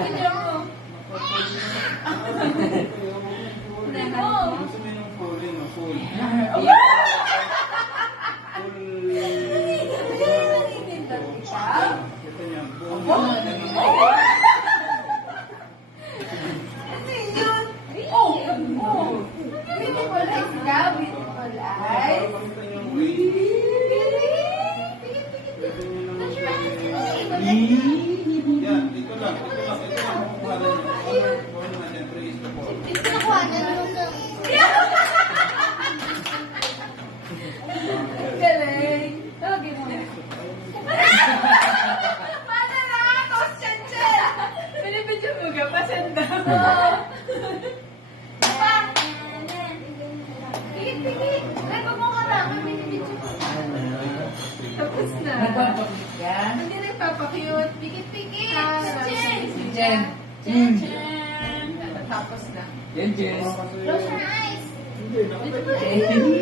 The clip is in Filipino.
Video mo. Hindi mo. Gusto mo yung full, yun, full. Ito niya, buong yan, dito lang. Ito lang kukuha na niya. Honor na niya, 3 is to 4. Galing. Tawagin mo. Paano na? Question check! Binibidyo mo ka, pasenda. Pigit. Lego mo ka lang. Binibidyo mo. Tapos na. Nagpapakit ka? Hindi nagpapakute. Pigit. Jen. Tapos na. Jen. Close your eyes. Hindi, nakapit.